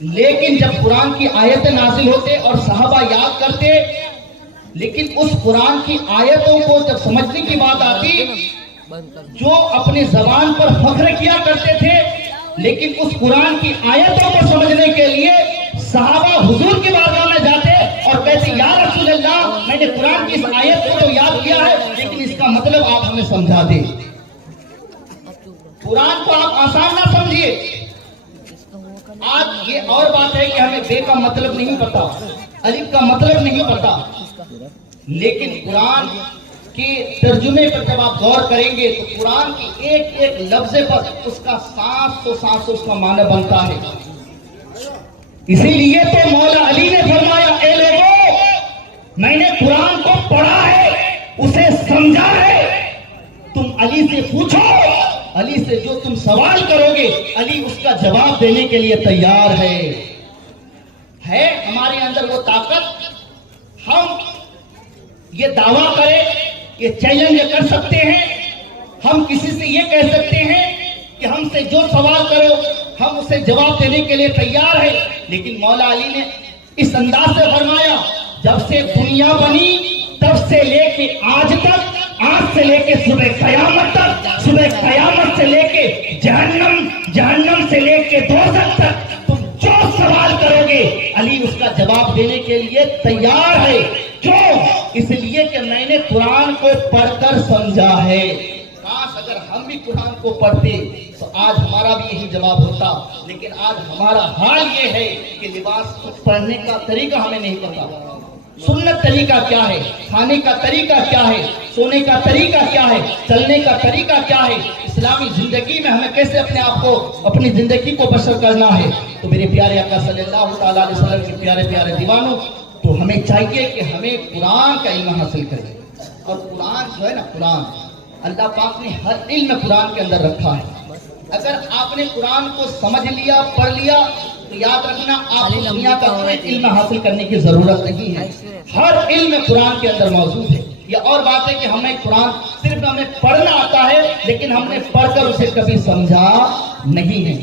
لیکن جب قرآن کی آیتیں نازل ہوتے اور صحابہ یاد کرتے، لیکن اس قرآن کی آیتوں کو جب سمجھنے کی بات آتی، جو اپنی زبان پر فخر کیا کرتے تھے، لیکن اس قرآن کی آیتوں کو سمجھنے کے لیے صحابہ حضور کی بارگاہ میں جاتے اور کہتے یا رسول اللہ، میں نے قرآن کی اس آیت کو تو یاد کیا ہے، لیکن اس کا مطلب آپ ہمیں سمجھا دیں۔ قرآن کو آپ آسان نہ سمجھیے۔ آج یہ اور بات ہے کہ ہمیں بے کا مطلب نہیں پتا، الف کا مطلب نہیں پتا، لیکن قرآن کے ترجمے پر جب آپ غور کریں گے تو قرآن کی ایک ایک لفظ پر اس کا سانس اس کا معنی بنتا ہے۔ اسی لیے تو مولا علی نے فرمایا اے لوگوں، میں نے قرآن کو پڑھا ہے، اسے سمجھا ہے، تم علی سے پوچھو، علی سے جو تم سوال کرو گے علی اس کا جواب دینے کے لیے تیار ہے۔ ہمارے اندر وہ طاقت، ہم یہ دعویٰ کریں، یہ چیلنج کر سکتے ہیں، ہم کسی سے یہ کہہ سکتے ہیں کہ ہم سے جو سوال کرو ہم اسے جواب دینے کے لیے تیار ہے، لیکن مولا علی نے اس انداز سے فرمایا جب سے دنیا بنی تب سے لے کے آج تک، آج سے لے کے صبح قیامت تک، صبح قیامت سے لے کے جہنم، جہنم سے لے کے دوزخ تک، تم جو سوال کرو گے علی اس کا جواب دینے کے لیے تیار ہے۔ کیوں؟ اس لیے کہ میں نے قرآن کو پڑھ کر سمجھا ہے۔ کاش اگر ہم بھی قرآن کو پڑھتے تو آج ہمارا بھی یہی جواب ہوتا، لیکن آج ہمارا حال یہ ہے کہ لباس پڑھنے کا طریقہ ہمیں نہیں پتا، سنت طریقہ کیا ہے، کھانے کا طریقہ کیا ہے، سونے کا طریقہ کیا ہے، چلنے کا طریقہ کیا ہے، اسلامی زندگی میں ہمیں کیسے اپنے آپ کو، اپنی زندگی کو بسر کرنا ہے۔ تو میرے پیارے آقا صلی اللہ تعالیٰ علیہ وسلم کے پیارے پیارے دیوانوں، تو ہمیں چاہیے کہ ہمیں قرآن کا علم حاصل کریں، اور قرآن جو ہے نا، قرآن اللہ پاک نے ہر علم قرآن کے اندر رکھا ہے۔ اگر آپ نے قرآن کو سمجھ لیا، پڑھ لیا تو یاد رکھنا آپ کو دنیا کا کوئی علم حاصل کرنے کی ضرورت نہیں ہے، ہر علم قرآن کے اندر موجود ہے۔ یہ اور بات ہے کہ ہمیں قرآن صرف ہمیں پڑھنا آتا ہے، لیکن ہم نے پڑھ کر اسے کبھی سمجھا نہیں ہے۔